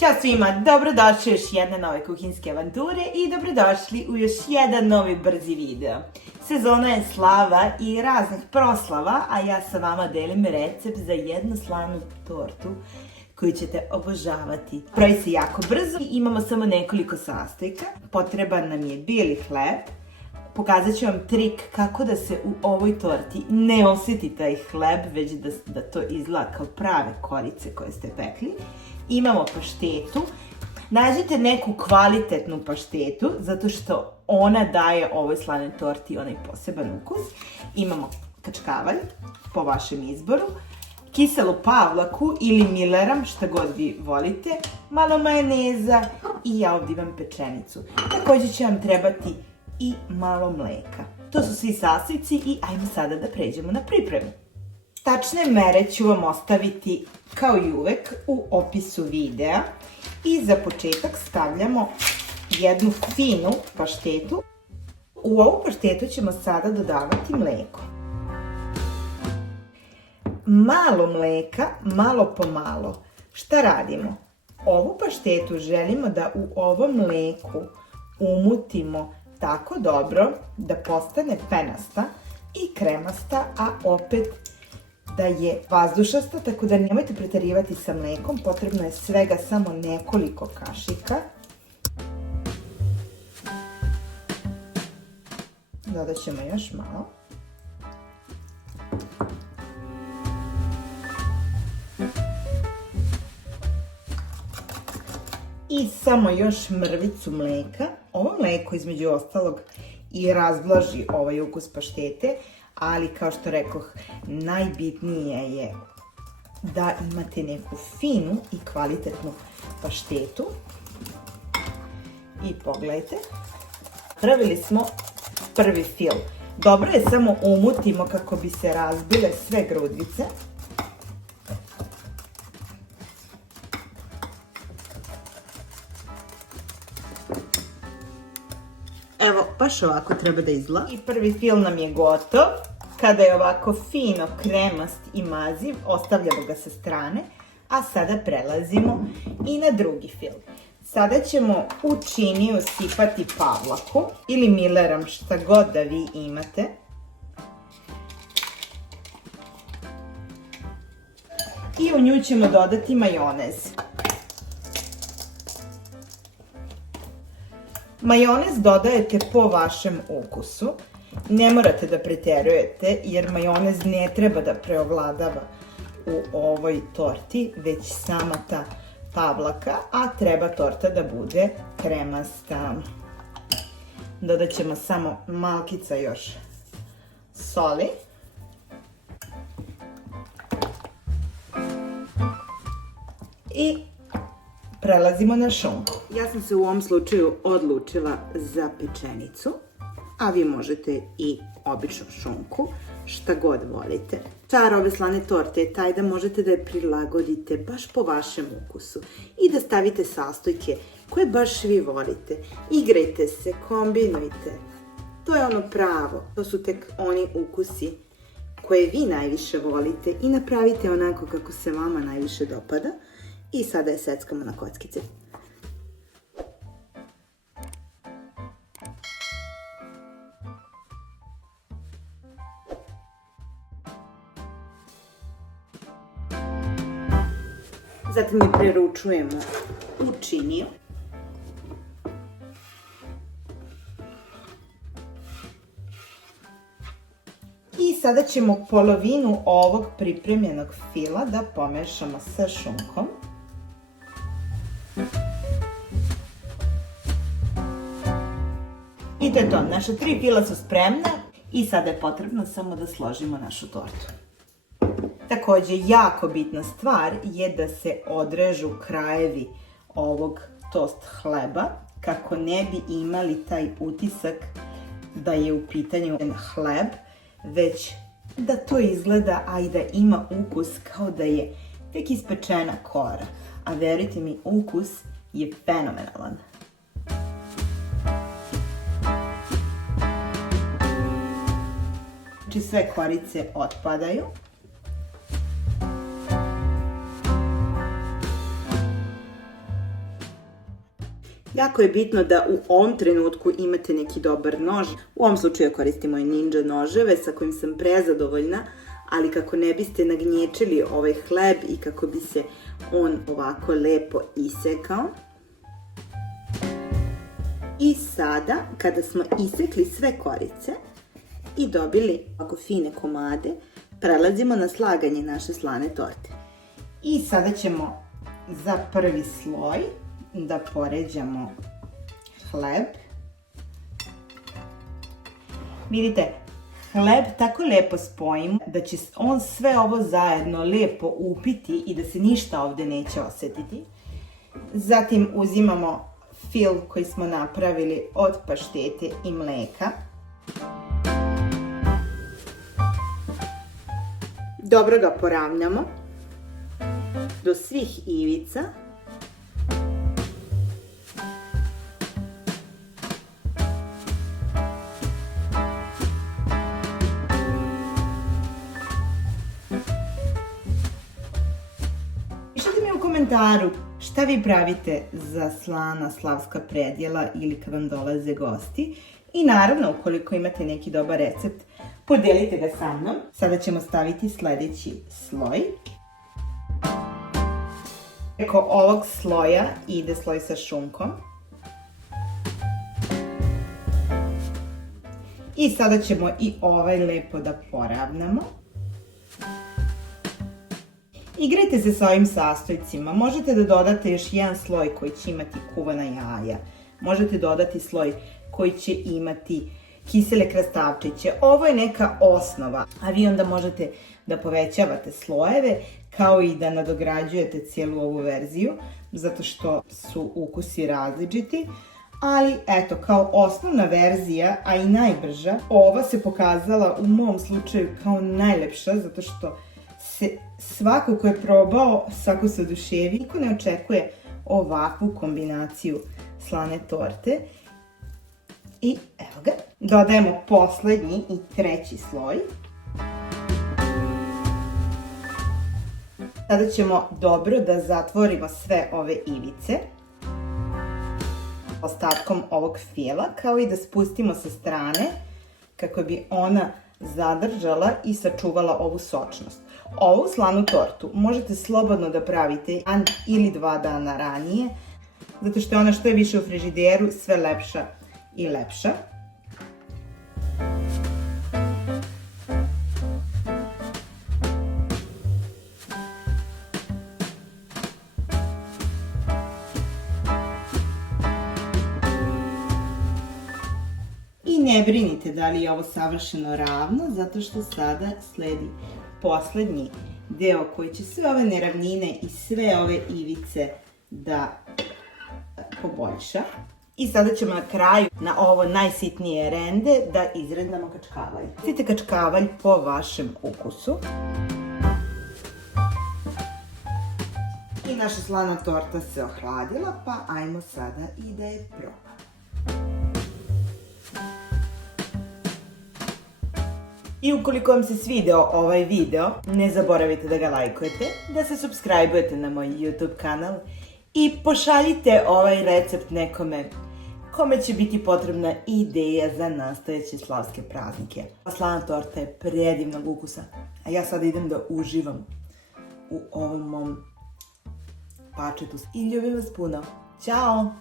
Ćao svima, dobrodošli u još jedne nove kuhinske avanture i dobrodošli u još jedan novi brzi video. Sezona je slava i raznih proslava, a ja sa vama delim recept za jednu slanu tortu koju ćete obožavati. Pravi se jako brzo i imamo samo nekoliko sastojka. Potreban nam je bijeli hleb. Pokazat ću vam trik kako da se u ovoj torti ne osjeti taj hleb, već da to izgleda kao prave korice koje ste pekli. Imamo paštetu. Nađite neku kvalitetnu paštetu, zato što ona daje ovoj slanoj torti onaj poseban ukus. Imamo kačkavalj, po vašem izboru, kiselu pavlaku ili mileram, šta god vi volite, malo majoneza i ja ovdje imam pečenicu. Također će vam trebati i malo mleka. To su svi sastojci i ajmo sada da pređemo na pripremu. Tačne mere ću vam ostaviti kao i uvek u opisu videa i za početak stavljamo jednu finu paštetu. U ovu paštetu ćemo sada dodavati mleko. Malo mleka, malo po malo. Šta radimo? Ovu paštetu želimo da u ovom mleku umutimo tako dobro da postane penasta i kremasta, a opet da je vazdušasta, tako da nemojte preterivati sa mlekom, potrebno je svega samo nekoliko kašika. Dodat ćemo još malo. I samo još mrvicu mleka. Ovo mleko između ostalog i razblaži ovaj ukus paštete, ali kao što rekoh, najbitnije je da imate neku finu i kvalitetnu paštetu. I pogledajte, pravili smo prvi fil. Dobro je samo umutimo kako bi se razbile sve grudvice. Evo, baš ovako treba da izgleda. I prvi fil nam je gotov. Kada je ovako fino kremast i maziv, ostavljamo ga sa strane, a sada prelazimo i na drugi fil. Sada ćemo u činiju sipati pavlaku ili mileram, šta god da vi imate. I u nju ćemo dodati majonez. Majonez dodajete po vašem ukusu. Ne morate da preterujete jer majonez ne treba da preovladava u ovoj torti, već sama ta pavlaka, a treba torta da bude kremasta. Dodat ćemo samo malkica još soli. I prelazimo na šunku. Ja sam se u ovom slučaju odlučila za pečenicu, a vi možete i običnu šunku, šta god volite. Čar ove slane torte je taj da možete da je prilagodite baš po vašem ukusu i da stavite sastojke koje baš vi volite. Igrajte se, kombinujte. To je ono pravo. To su tek oni ukusi koje vi najviše volite i napravite onako kako se vama najviše dopada. I sada je seckamo na kockice. Zatim je preručujemo u činiju. I sada ćemo polovinu ovog pripremljenog fila da pomešamo sa šunkom. I to je to, naša 3 fila su spremna i sada je potrebno samo da složimo našu tortu. Također, jako bitna stvar je da se odrežu krajevi ovog tost hleba kako ne bi imali taj utisak da je u pitanju hleb, već da to izgleda, a i da ima ukus kao da je tek ispečena kora. A verujte mi, ukus je fenomenalan. Znači sve korice otpadaju. Jako je bitno da u ovom trenutku imate neki dobar nož. U ovom slučaju koristimo i ninja noževe sa kojim sam prezadovoljna, ali kako ne biste nagnječili ovaj hleb i kako bi se on ovako lepo isekao. I sada, kada smo isekli sve korice i dobili ovako fine komade, prelazimo na slaganje naše slane torte. I sada ćemo za prvi sloj da poređamo hleb. Vidite, hleb tako lepo spojimo da će on sve ovo zajedno lepo upiti i da se ništa ovde neće osetiti. Zatim uzimamo fil koji smo napravili od paštete i mleka. Dobro ga poravnamo do svih ivica. Pišite mi u komentaru šta vi pravite za slana slavska predjela ili kad vam dolaze gosti. I naravno, ukoliko imate neki dobar recept, podelite ga sa mnom. Sada ćemo staviti sledeći sloj. Preko ovog sloja ide sloj sa šunkom. I sada ćemo i ovaj lepo da poravnamo. Igrajte se sa ovim sastojcima. Možete da dodate još jedan sloj koji će imati kuvana jaja. Možete dodati sloj koji će imati kisele krastavčiće. Ovo je neka osnova, a vi onda možete da povećavate slojeve kao i da nadograđujete cijelu ovu verziju, zato što su ukusi različiti. Ali eto, kao osnovna verzija, a i najbrža, ova se pokazala u mom slučaju kao najlepša, zato što se svako ko je probao, svako se oduševi. Niko ne očekuje ovakvu kombinaciju slane torte. I evo ga. Dodajemo poslednji i treći sloj. Sada ćemo dobro da zatvorimo sve ove ivice ostatkom ovog fila, kao i da spustimo sa strane kako bi ona zadržala i sačuvala ovu sočnost. Ovu slanu tortu možete slobodno da pravite dan ili 2 dana ranije, zato što je ona što je više u frižideru, sve lepša i lepša. I ne brinite da li je ovo savršeno ravno, zato što sada sledi poslednji deo koji će sve ove neravnine i sve ove ivice da poboljša. I sada ćemo na kraju na ovo najsitnije rende da izrednamo kačkavalj. Idite kačkavalj po vašem ukusu. I naša slana torta se ohladila, pa ajmo sada i da je probamo. I ukoliko vam se svideo ovaj video, ne zaboravite da ga lajkujete, da se subscribe-ujete na moj YouTube kanal i pošaljite ovaj recept nekome kome će biti potrebna ideja za nastojeće slavske praznike. Slana torta je predivnog ukusa, a ja sada idem da uživam u ovom mom pačetu. I ljubim vas puno. Ćao!